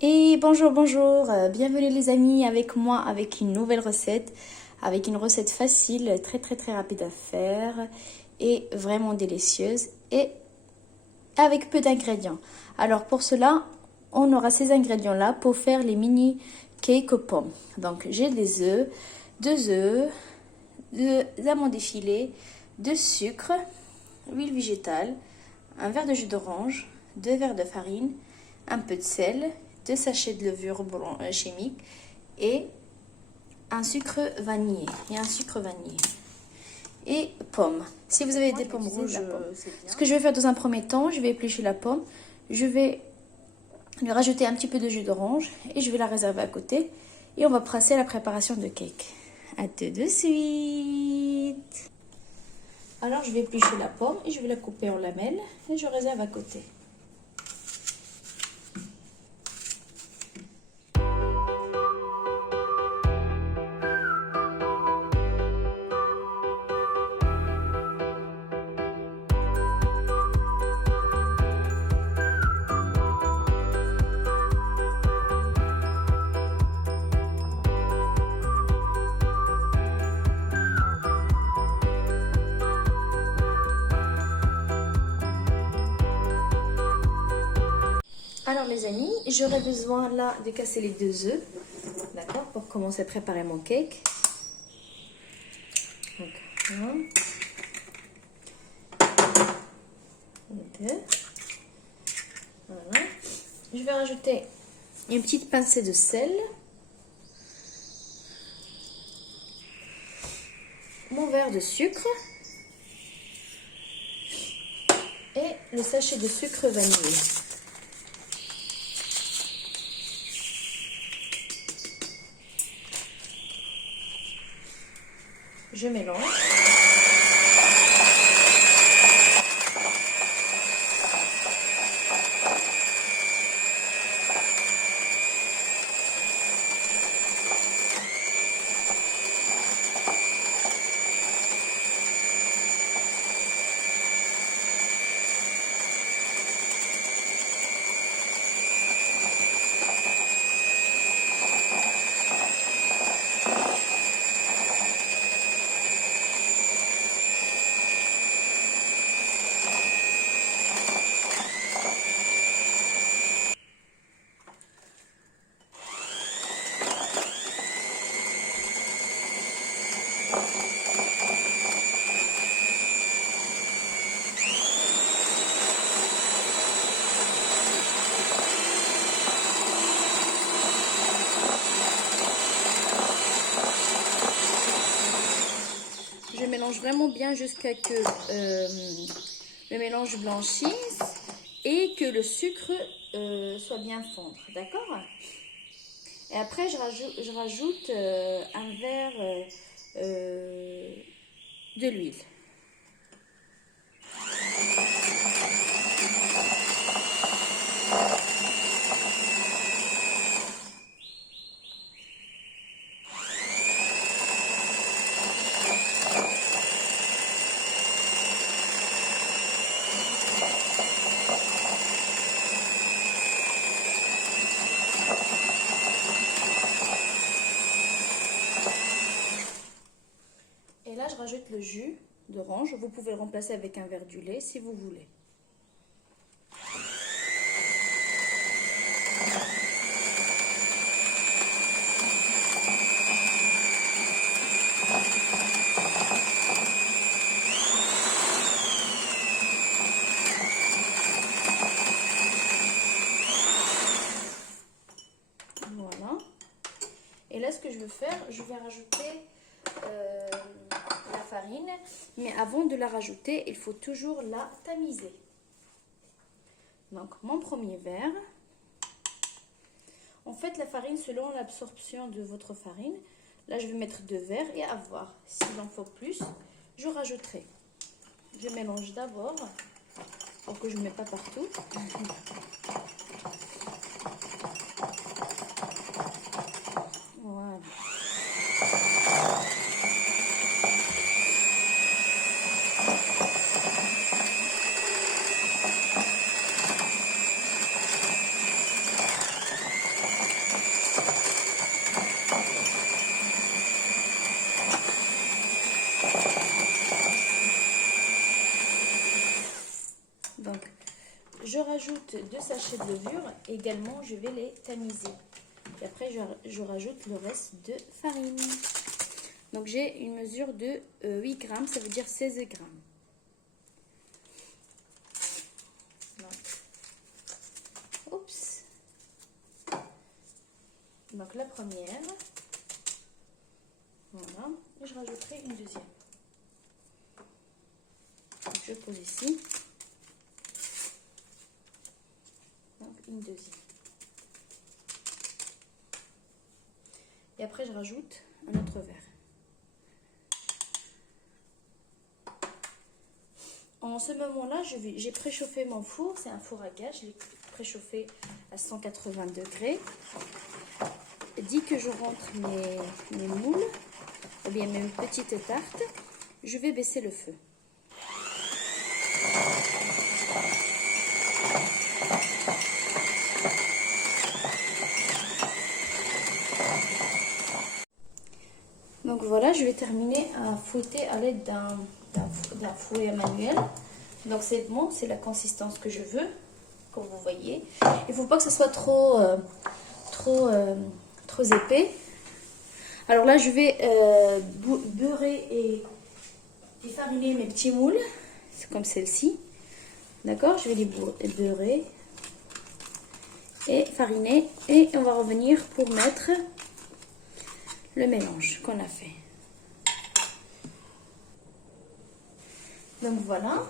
Et bonjour, bonjour, bienvenue les amis avec moi avec une nouvelle recette, avec une recette facile, très rapide à faire et vraiment délicieuse et avec peu d'ingrédients. Alors pour cela, on aura ces ingrédients-là pour faire les mini cakes aux pommes. Donc j'ai des œufs, deux œufs, des amandes effilées, de sucre, huile végétale, un verre de jus d'orange, 2 verres de farine, un peu de sel, 2 sachets de levure chimique et un sucre vanillé. Et pommes. Si vous avez des pommes rouges, ce que je vais faire dans un premier temps, je vais éplucher la pomme. Je vais lui rajouter un petit peu de jus d'orange et je vais la réserver à côté. Et on va passer à la préparation de cake. À tout de suite. Alors je vais éplucher la pomme et je vais la couper en lamelles et je réserve à côté. Alors les amis, j'aurai besoin là de casser les 2 œufs, d'accord, pour commencer à préparer mon cake. Donc, 1, 2, voilà. Je vais rajouter une petite pincée de sel, mon verre de sucre et le sachet de sucre vanillé. Je mélange. Je mélange vraiment bien jusqu'à que le mélange blanchisse et que le sucre soit bien fondre, d'accord? Et après, je rajoute un verre de l'huile. Et là, je rajoute le jus d'orange. Vous pouvez le remplacer avec un verre du lait si vous voulez. Voilà. Et là, ce que je veux faire, je vais rajouter la farine. Mais avant de la rajouter, il faut toujours la tamiser. Donc, mon premier verre. En fait, la farine, selon l'absorption de votre farine, là, je vais mettre 2 verres et à voir. S'il en faut plus, je rajouterai. Je mélange d'abord pour que je ne mette pas partout. Voilà. rajoute 2 sachets de levure. Également, je vais les tamiser. Et après, je rajoute le reste de farine. Donc, j'ai une mesure de 8 grammes, ça veut dire 16 grammes. Donc, oups. Donc, la première. Voilà. Et je rajouterai une deuxième. Donc, je pose ici. Donc, une deuxième. Et après, je rajoute un autre verre. En ce moment-là, j'ai préchauffé mon four. C'est un four à gaz. Je l'ai préchauffé à 180 degrés. Dès que je rentre mes moules, ou bien mes petites tartes, je vais baisser le feu. Donc voilà, je vais terminer à fouetter à l'aide d'un fouet manuel. Donc c'est bon, c'est la consistance que je veux, comme vous voyez. Il ne faut pas que ce soit trop épais. Alors là, je vais beurrer et fariner mes petits moules. C'est comme celle-ci. D'accord? Je vais les beurrer et fariner. Et on va revenir pour mettre le mélange qu'on a fait. Donc voilà.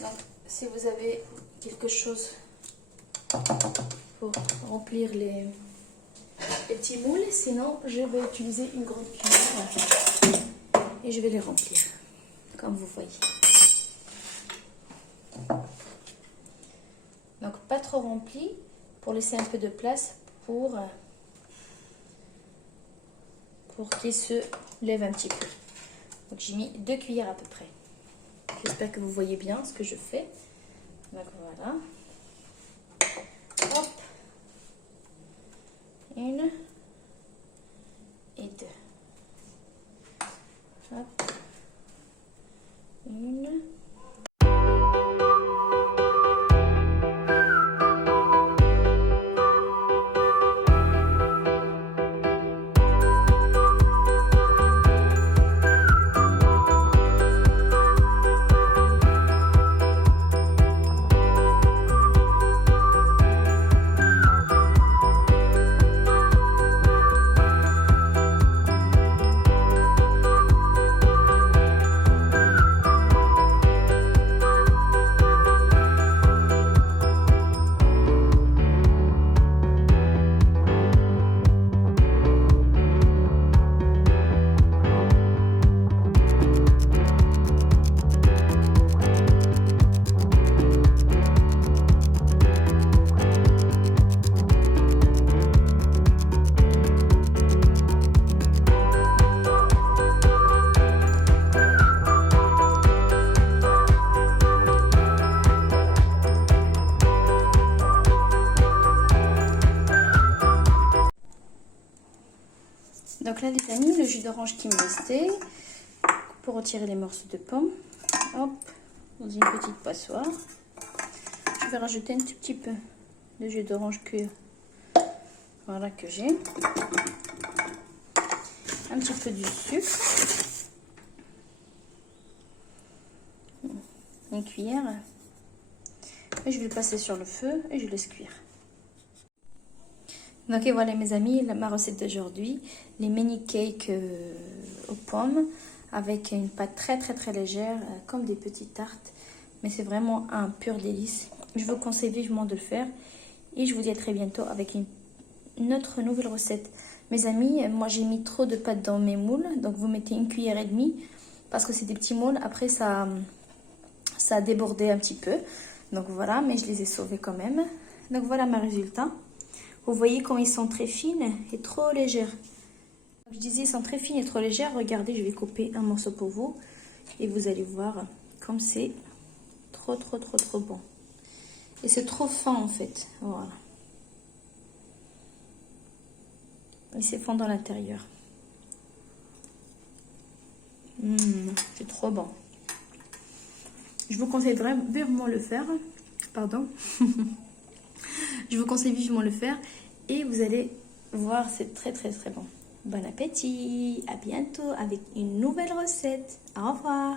Donc, si vous avez quelque chose pour remplir les petits moules, sinon je vais utiliser une grande cuillère et je vais les remplir comme vous voyez. Donc pas trop rempli pour laisser un peu de place pour qu'il se lève un petit peu. Donc j'ai mis 2 cuillères à peu près. J'espère que vous voyez bien ce que je fais. Donc voilà. Hop. 1 et 2. Hop. 1. Donc là les amis, le jus d'orange qui me restait, pour retirer les morceaux de pommes, hop, dans une petite passoire. Je vais rajouter un tout petit peu de jus d'orange que j'ai. Un petit peu du sucre. Une cuillère. Et je vais le passer sur le feu et je laisse cuire. Donc et voilà mes amis, ma recette d'aujourd'hui, les mini cakes aux pommes avec une pâte très légère, comme des petites tartes, mais c'est vraiment un pur délice. Je vous conseille vivement de le faire et je vous dis à très bientôt avec une autre nouvelle recette. Mes amis, moi j'ai mis trop de pâte dans mes moules, donc vous mettez 1,5 cuillère parce que c'est des petits moules, après ça a débordé un petit peu, donc voilà, mais je les ai sauvés quand même. Donc voilà mes résultats. Vous voyez comme ils sont très fines et trop légères. Je disais, ils sont très fines et trop légères. Regardez, je vais couper un morceau pour vous. Et vous allez voir comme c'est trop bon. Et c'est trop fin en fait. Voilà. Et c'est fondant à l'intérieur. C'est trop bon. Je vous conseille vraiment vivement le faire. Pardon. Je vous conseille vivement le faire. Et vous allez voir, c'est très très très bon. Bon appétit. À bientôt avec une nouvelle recette. Au revoir.